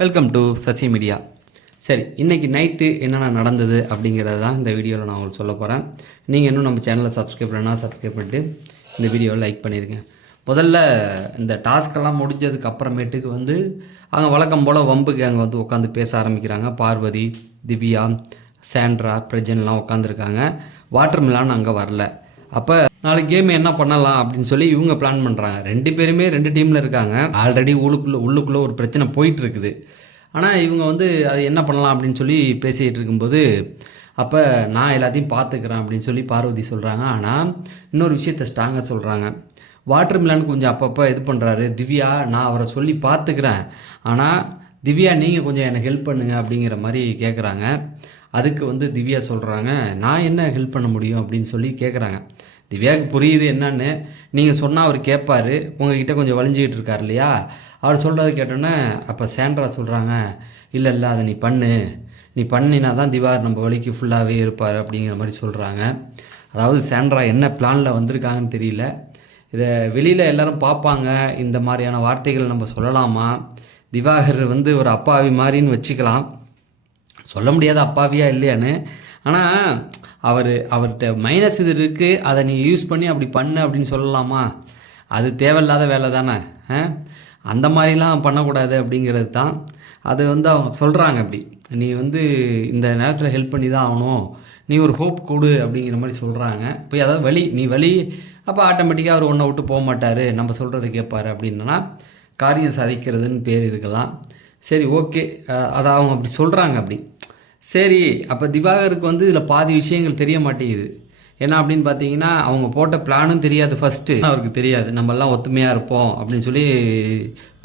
Welcome to Sasi media. சரி, இன்றைக்கி night என்னென்ன நடந்தது அப்படிங்கிறது தான் இந்த வீடியோவில் நான் உங்களுக்கு சொல்ல போகிறேன். நீங்கள் இன்னும் நம்ம சேனலை சப்ஸ்கிரைப் பண்ணால் சப்ஸ்கிரைப் பண்ணிட்டு இந்த வீடியோவை லைக் பண்ணிடுங்க. முதல்ல இந்த டாஸ்கெல்லாம் முடிஞ்சதுக்கு அப்புறமேட்டுக்கு அங்கே வழக்கம் போல் வம்புக்கு அங்கே உட்காந்து பேச ஆரம்பிக்கிறாங்க. பார்வதி, திவ்யா, சாண்ட்ரா, பிரஜன்லாம் உட்காந்துருக்காங்க. வாட்டர் மிலான் அங்கே வரல. அப்போ நாளைக்கு கேம் என்ன பண்ணலாம் அப்படின்னு சொல்லி இவங்க பிளான் பண்ணுறாங்க. 2 பேருமே 2 டீமில் இருக்காங்க. ஆல்ரெடி உள்ளுக்குள்ளே ஒரு பிரச்சனை போயிட்டுருக்குது. ஆனால் இவங்க அது என்ன பண்ணலாம் அப்படின்னு சொல்லி பேசிகிட்டு இருக்கும்போது அப்போ நான் எல்லாத்தையும் பார்த்துக்கிறேன் அப்படின்னு சொல்லி பார்வதி சொல்கிறாங்க. ஆனால் இன்னொரு விஷயத்த ஸ்ட்ராங்காக சொல்கிறாங்க. வாட்டர் மிலான் கொஞ்சம் அப்பப்போ இது பண்ணுறாரு. திவ்யா, நான் அவரை சொல்லி பார்த்துக்கிறேன், ஆனால் திவ்யா நீங்கள் கொஞ்சம் எனக்கு ஹெல்ப் பண்ணுங்க அப்படிங்கிற மாதிரி கேட்குறாங்க. அதுக்கு திவ்யா சொல்கிறாங்க, நான் என்ன ஹெல்ப் பண்ண முடியும் அப்படின்னு சொல்லி கேட்குறாங்க. திவ்யாவுக்கு புரியுது என்னன்னு. நீங்கள் சொன்னால் அவர் கேட்பார், உங்ககிட்ட கொஞ்சம் வலிஞ்சிக்கிட்டு இருக்கார் இல்லையா. அவர் சொல்கிறத கேட்டோன்னே அப்போ சாண்ட்ரா சொல்கிறாங்க, இல்லை அதை நீ பண்ணினா தான் திவார் நம்ம வழிக்கு ஃபுல்லாகவே இருப்பார் அப்படிங்கிற மாதிரி சொல்கிறாங்க. அதாவது சாண்ட்ரா என்ன பிளானில் வந்திருக்காங்கன்னு தெரியல. இதை வெளியில் எல்லோரும் பார்ப்பாங்க. இந்த மாதிரியான வார்த்தைகள் நம்ம சொல்லலாமா? திவாகர் ஒரு அப்பாவி மாதிரின்னு வச்சுக்கலாம், சொல்ல முடியாத அப்பாவியா இல்லையான்னு. ஆனால் அவர்கிட்ட மைனஸ் இது இருக்குது, அதை நீ யூஸ் பண்ணி அப்படி பண்ணு அப்படின்னு சொல்லலாமா? அது தேவையில்லாத வேலை தானே. அந்த மாதிரிலாம் பண்ணக்கூடாது அப்படிங்கிறது தான். அது அவங்க சொல்கிறாங்க. அப்படி நீ இந்த நேரத்தில் ஹெல்ப் பண்ணி தான் ஆகணும், நீ ஒரு ஹோப் கொடு அப்படிங்கிற மாதிரி சொல்கிறாங்க. இப்போ அதாவது நீ வழி, அப்போ ஆட்டோமேட்டிக்காக அவர் ஒன்றை விட்டு போக மாட்டார், நம்ம சொல்கிறத கேட்பார் அப்படின்னா காரியம் சாதிக்கிறதுன்னு பேர் இதுக்கெல்லாம். சரி, ஓகே, அதை அவங்க அப்படி சொல்கிறாங்க. அப்படி சரி, அப்போ திவாகருக்கு இதில் பாதி விஷயங்கள் தெரிய மாட்டேங்குது. என்ன அப்படின்னு பார்த்தீங்கன்னா, அவங்க போட்ட பிளானும் தெரியாது. ஃபஸ்ட்டு அவருக்கு தெரியாது நம்மெல்லாம் ஒத்துமையாக இருப்போம் அப்படின்னு சொல்லி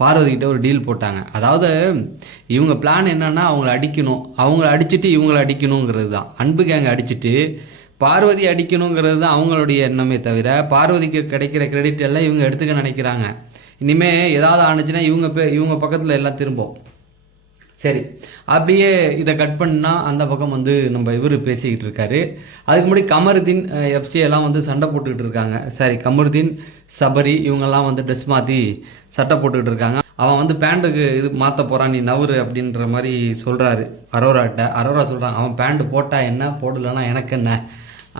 பார்வதிக்கிட்ட ஒரு டீல் போட்டாங்க. அதாவது இவங்க பிளான் என்னென்னா அவங்கள அடிக்கணும், அவங்கள அடிச்சுட்டு இவங்கள அடிக்கணுங்கிறது தான். அன்பு கேங்க அடிச்சுட்டு பார்வதி அடிக்கணுங்கிறது தான் அவங்களுடைய எண்ணமே தவிர, பார்வதிக்கு கிடைக்கிற கிரெடிட் எல்லாம் இவங்க எடுத்துக்க நினைக்கிறாங்க. இனிமேல் ஏதாவது ஆணுச்சுன்னா இவங்க பக்கத்தில் எல்லாம் திரும்பும். சரி, அப்படியே இதை கட் பண்ணால் அந்த பக்கம் நம்ம இவர் பேசிக்கிட்டு இருக்காரு. அதுக்கு முன்னாடி கமருதீன், எஃப்சி எல்லாம் சண்டை போட்டுக்கிட்டு இருக்காங்க. சரி, கமருதீன், சபரி இவங்கெல்லாம் ட்ரெஸ் மாற்றி சட்டை போட்டுக்கிட்டு இருக்காங்க. அவன் பேண்ட்டுக்கு இது மாற்ற போகிறான், நீ நவுறு அப்படின்ற மாதிரி சொல்கிறாரு அரோராட்ட. அரோரா சொல்கிறாங்க, அவன் பேண்ட்டு போட்டால் என்ன, போடலைன்னா எனக்கு என்ன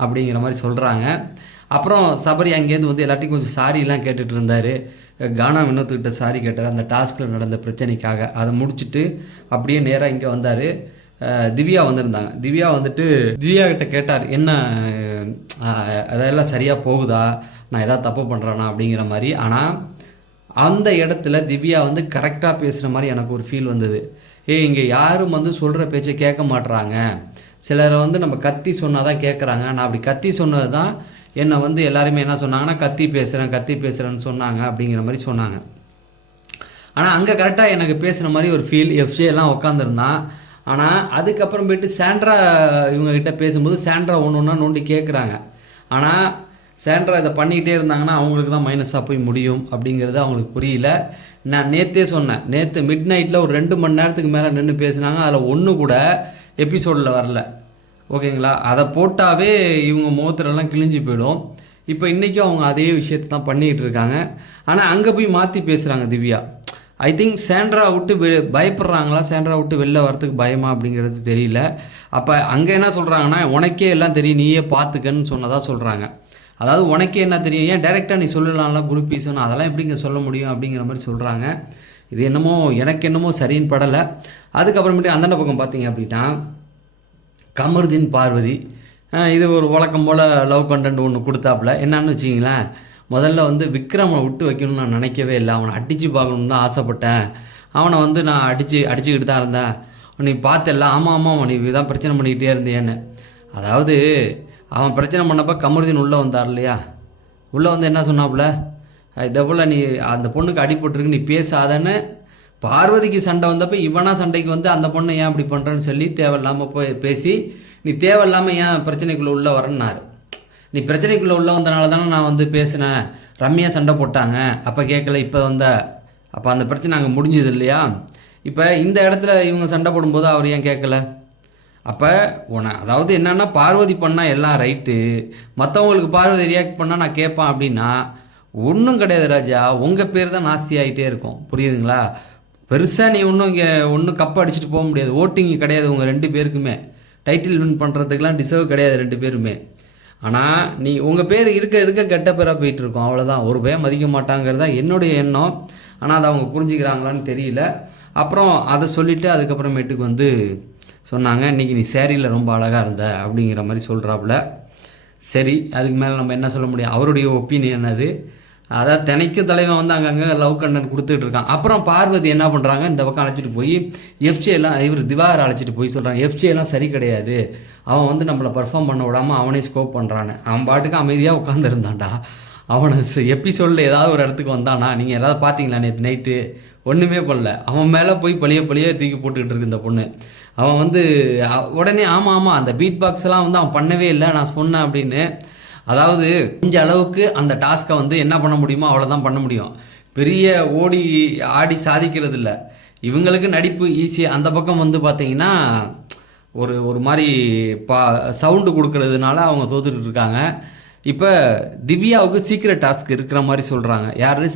அப்படிங்கிற மாதிரி சொல்கிறாங்க. அப்புறம் சபரி அங்கேருந்து எல்லாத்தையும் கொஞ்சம் சாரிலாம் கேட்டுட்டு இருந்தார். கானா வினோத்துக்கிட்ட சாரி கேட்டார் அந்த டாஸ்கில் நடந்த பிரச்சனைக்காக. அதை முடிச்சுட்டு அப்படியே நேராக இங்கே வந்தார். திவ்யா வந்திருந்தாங்க. திவ்யா திவ்யா கிட்ட கேட்டார், என்ன அதெல்லாம் சரியாக போகுதா, நான் எதாவது தப்பு பண்ணுறேன்னா அப்படிங்கிற மாதிரி. ஆனால் அந்த இடத்துல திவ்யா கரெக்டாக பேசுகிற மாதிரி எனக்கு ஒரு ஃபீல் வந்தது. இங்கே யாரும் சொல்கிற பேச்சை கேட்க மாட்டுறாங்க, சிலரை நம்ம கத்தி சொன்னால் தான் கேட்குறாங்க. நான் அப்படி கத்தி சொன்னது தான் என்னை எல்லாருமே என்ன சொன்னாங்கன்னா, கத்தி பேசுகிறேன்னு சொன்னாங்க அப்படிங்கிற மாதிரி சொன்னாங்க. ஆனால் அங்கே கரெக்டாக எனக்கு பேசுகிற மாதிரி ஒரு ஃபீல். எஃப்ஜே எல்லாம் உட்காந்துருந்தான். ஆனால் அதுக்கப்புறம் போய்ட்டு சாண்ட்ரா இவங்ககிட்ட பேசும்போது சாண்ட்ரா ஒன்று ஒன்றா நோண்டி கேட்குறாங்க. ஆனால் சாண்ட்ரா இதை பண்ணிக்கிட்டே இருந்தாங்கன்னா அவங்களுக்கு தான் மைனஸாக போய் முடியும் அப்படிங்கிறது அவங்களுக்கு புரியல. நான் நேற்றே சொன்னேன், நேற்று மிட் நைட்டில் ஒரு 2 மணி நேரத்துக்கு மேலே நின்று பேசினாங்க. அதில் ஒன்று கூட எபிசோடில் வரல, ஓகேங்களா? அதை போட்டாவே இவங்க முகத்துலலாம் கிழிஞ்சு போயிடும். இப்போ இன்றைக்கும் அவங்க அதே விஷயத்தை தான் பண்ணிக்கிட்டு இருக்காங்க. ஆனால் அங்கே போய் மாற்றி பேசுகிறாங்க திவ்யா. ஐ திங்க் சாண்ட்ரா விட்டு பயப்படுறாங்களா, சாண்ட்ரா விட்டு வெளில வரத்துக்கு பயமா அப்படிங்கிறது தெரியல. அப்போ அங்கே என்ன சொல்கிறாங்கன்னா, உனக்கே எல்லாம் தெரியும், நீயே பார்த்துக்கன்னு சொன்னதாக சொல்கிறாங்க. அதாவது உனக்கே என்ன தெரியும், ஏன் டைரெக்டாக நீ சொல்லலாம்ல குரூப் பீஸ்ன்னு, அதெல்லாம் எப்படிங்க சொல்ல முடியும் அப்படிங்கிற மாதிரி சொல்கிறாங்க. இது எனக்கு என்னமோ சரின்னு படலை. அதுக்கப்புறமேட்டு அந்தண்ட பக்கம் பார்த்தீங்க அப்படின்னா கமருதீன், பார்வதி இது ஒரு வழக்கம் போல் லவ் கண்டென்ட் ஒன்று கொடுத்தாப்புல. என்னன்னு வச்சிங்களேன், முதல்ல விக்ரமை விட்டு வைக்கணும்னு நான் நினைக்கவே இல்லை, அவனை அடித்து பார்க்கணுன்னு தான் ஆசைப்பட்டேன். அவனை நான் அடிச்சுக்கிட்டு தான் இருந்தேன். நீ பார்த்தல, ஆமாம் நீ இதான் பிரச்சனை பண்ணிக்கிட்டே இருந்தேன்னு. அதாவது அவன் பிரச்சனை பண்ணப்போ கமருதீன் உள்ளே வந்தார் இல்லையா, உள்ளே என்ன சொன்னாப்புல, இதே போல் நீ அந்த பொண்ணுக்கு அடிபட்டுருக்கு, நீ பேசாதன்னு. பார்வதிக்கு சண்டை வந்தப்போ இவனா சண்டைக்கு அந்த பொண்ணை ஏன் அப்படி பண்ணுறேன்னு சொல்லி தேவையில்லாமல் போய் பேசி, நீ தேவையில்லாமல் ஏன் பிரச்சனைக்குள்ளே உள்ளே வரேன்னாரு. நீ பிரச்சனைக்குள்ளே உள்ளே வந்தனால தானே நான் பேசினேன், ரம்யா சண்டை போட்டாங்க அப்போ கேட்கல, இப்போ அப்போ அந்த பிரச்சனை அங்கே முடிஞ்சது இல்லையா. இப்போ இந்த இடத்துல இவங்க சண்டை போடும்போது அவர் ஏன் கேட்கல? அப்போ அதாவது என்னென்னா, பார்வதி பண்ணால் எல்லாம் ரைட்டு, மற்றவங்களுக்கு பார்வதி ரியாக்ட் பண்ணால் நான் கேட்பேன் அப்படின்னா ஒன்றும் கிடையாது ராஜா. உங்கள் பேர் தான் நாஸ்தி ஆகிட்டே இருக்கும், புரியுதுங்களா? பெருசாக நீ ஒன்றும் இங்கே ஒன்றும் கப் அடிச்சுட்டு போக முடியாது. ஓட்டிங் கிடையாது உங்கள் 2 பேருக்குமே. டைட்டில் வின் பண்ணுறதுக்கெலாம் டிசர்வ் கிடையாது 2 பேருமே. ஆனால் நீ உங்கள் பேர் இருக்க இருக்க கெட்ட பேராக போயிட்டுருக்கோம், அவ்வளோதான். ஒரு பயம் மதிக்க மாட்டாங்கிறது தான் என்னுடைய எண்ணம். ஆனால் அதை அவங்க புரிஞ்சுக்கிறாங்களான்னு தெரியல. அப்புறம் அதை சொல்லிவிட்டு அதுக்கப்புறமேட்டுக்கு வந்து சொன்னாங்க, இன்றைக்கி நீ சேரீயில் ரொம்ப அழகாக இருந்த அப்படிங்கிற மாதிரி சொல்கிறாப்புல. சரி, அதுக்கு மேலே நம்ம என்ன சொல்ல முடியும், அவருடைய ஒப்பீனியன் அது. அதாவது தினைக்கும் தலைவன் வந்து அங்கங்கே லவ் கண்டென்ட் கொடுத்துட்டு இருக்கான். அப்புறம் பார்வதி என்ன பண்ணுறாங்க, இந்த பக்கம் அழைச்சிட்டு போய் எஃப்ஜேலாம் இவர் திவாகர் அழைச்சிட்டு போய் சொல்கிறாங்க, எஃப்ஜேலாம் சரி கிடையாது, அவன் வந்து நம்மளை பர்ஃபார்ம் பண்ண விடாமல் அவனே ஸ்கோப் பண்ணுறான்னு. அவன் பாட்டுக்கு அமைதியாக உட்காந்துருந்தான்டா. அவனை எபிசோடில் ஏதாவது ஒரு இடத்துக்கு வந்தானா, நீங்கள் ஏதாவது பார்த்தீங்களா நேற்று நைட்டு? ஒன்றுமே பண்ணல. அவன் மேலே போய் பழிய தூக்கி போட்டுக்கிட்டு இருக்கு இந்த பொண்ணு. அவன் வந்து உடனே ஆமாம் அந்த பீட் பாக்ஸ்லாம் வந்து அவன் பண்ணவே இல்லை, நான் சொன்னேன் அப்படின்னு. அதாவது கொஞ்சம் அளவுக்கு அந்த டாஸ்க்கை வந்து என்ன பண்ண முடியுமோ அவ்வளோதான் பண்ண முடியும். பெரிய ஓடி ஆடி சாதிக்கிறது இல்லை. இவங்களுக்கு நடிப்பு ஈஸியாக. அந்த பக்கம் வந்து பார்த்திங்கன்னா ஒரு மாதிரி சவுண்டு கொடுக்கறதுனால அவங்க தோத்துட்டு இருக்காங்க. இப்போ திவ்யாவுக்கு சீக்ரெட் டாஸ்க் இருக்கிற மாதிரி சொல்கிறாங்க. யார்?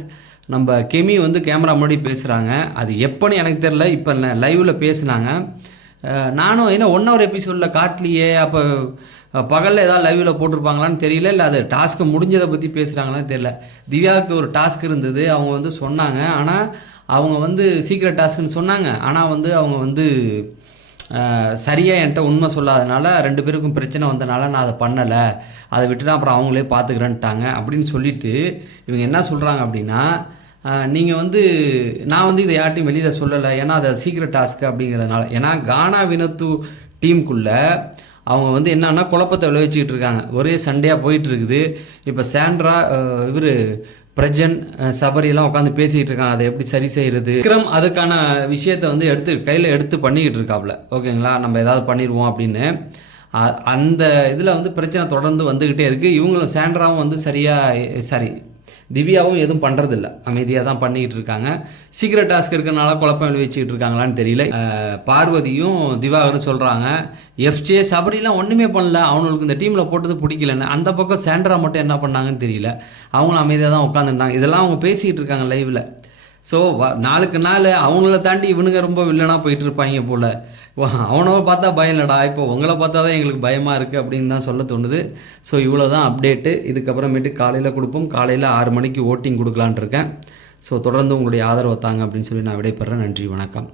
நம்ம கெமி வந்து கேமரா முன்னாடி பேசுகிறாங்க. அது எப்போன்னு எனக்கு தெரில. இப்போ லைவில் பேசுனாங்க. நானும் ஏன்னா 1 hour எபிசோடில் காட்டலையே, அப்போ பகலில் ஏதாவது லைவில் போட்டிருப்பாங்களான்னு தெரியல, இல்லை அது டாஸ்க்கு முடிஞ்சதை பற்றி பேசுகிறாங்களான்னு தெரியல. திவ்யாவுக்கு ஒரு டாஸ்க் இருந்தது, அவங்க வந்து சொன்னாங்க. ஆனால் அவங்க வந்து சீக்ரெட் டாஸ்க்குன்னு சொன்னாங்க. ஆனால் வந்து அவங்க வந்து சரியாக என்கிட்ட உண்மை சொல்லாதனால 2 பேருக்கும் பிரச்சனை வந்தனால நான் அதை பண்ணலை, அதை விட்டுட்டு அப்புறம் அவங்களே பார்த்துக்கிறேன்ட்டாங்க அப்படின்னு சொல்லிவிட்டு இவங்க என்ன சொல்கிறாங்க அப்படின்னா, நீங்கள் வந்து நான் வந்து இதை யார்ட்டையும் வெளியில் சொல்லலை, ஏன்னா அது சீக்ரெட் டாஸ்க்கு அப்படிங்கிறதுனால. ஏன்னா கானா வினத்து டீமுக்குள்ளே அவங்க வந்து என்னன்னா குழப்பத்தை விளைவிச்சிக்கிட்டு இருக்காங்க. ஒரே சண்டையாக போயிட்டு இருக்குது. இப்போ சாண்ட்ரா, இவர் பிரஜன், சபரியெல்லாம் உட்காந்து பேசிக்கிட்டு இருக்காங்க, அதை எப்படி சரி செய்கிறது. விக்ரம் அதுக்கான விஷயத்தை வந்து கையில் எடுத்து பண்ணிக்கிட்டு இருக்காப்புல. ஓகேங்களா, நம்ம ஏதாவது பண்ணிடுவோம் அப்படின்னு. அந்த இதில் வந்து பிரச்சனை தொடர்ந்து வந்துக்கிட்டே இருக்குது. இவங்களும் சாண்ட்ராவும் வந்து திவ்யாவும் எதுவும் பண்ணுறதில்ல, அமைதியாக தான் பண்ணிக்கிட்டு இருக்காங்க. சீக்ரெட் டாஸ்க் இருக்கிறனால குழப்பம் விளைவிச்சிக்கிட்டு இருக்காங்களான்னு தெரியல. பார்வதியும் திவாகரும் சொல்கிறாங்க, எஃப்ஜே சபரிலாம் ஒன்றுமே பண்ணல, அவங்களுக்கு இந்த டீமில் போட்டது பிடிக்கலன்னு. அந்த பக்கம் சாண்ட்ரா மட்டும் என்ன பண்ணாங்கன்னு தெரியல, அவங்களும் அமைதியாக தான் உட்காந்துருந்தாங்க. இதெல்லாம் அவங்க பேசிக்கிட்டு இருக்காங்க லைவில். ஸோ நாளுக்கு நாள் அவங்கள தாண்டி இவனுங்க ரொம்ப வில்லனாக போயிட்டு இருப்பாங்க போல். அவனை பார்த்தா பயம் இல்லைடா, இப்போ உங்களை பார்த்தா தான் எங்களுக்கு பயமாக இருக்குது அப்படின்னு தான் சொல்ல தோணுது. ஸோ இவ்வளோ தான் அப்டேட்டு. இதுக்கப்புறமேட்டு காலையில் கொடுப்போம். காலையில் 6 மணிக்கு ஓட்டிங் கொடுக்கலான் இருக்கேன். ஸோ தொடர்ந்து உங்களுடைய ஆதரவை தாங்க அப்படின்னு சொல்லி நான் விடைபெறேன். நன்றி, வணக்கம்.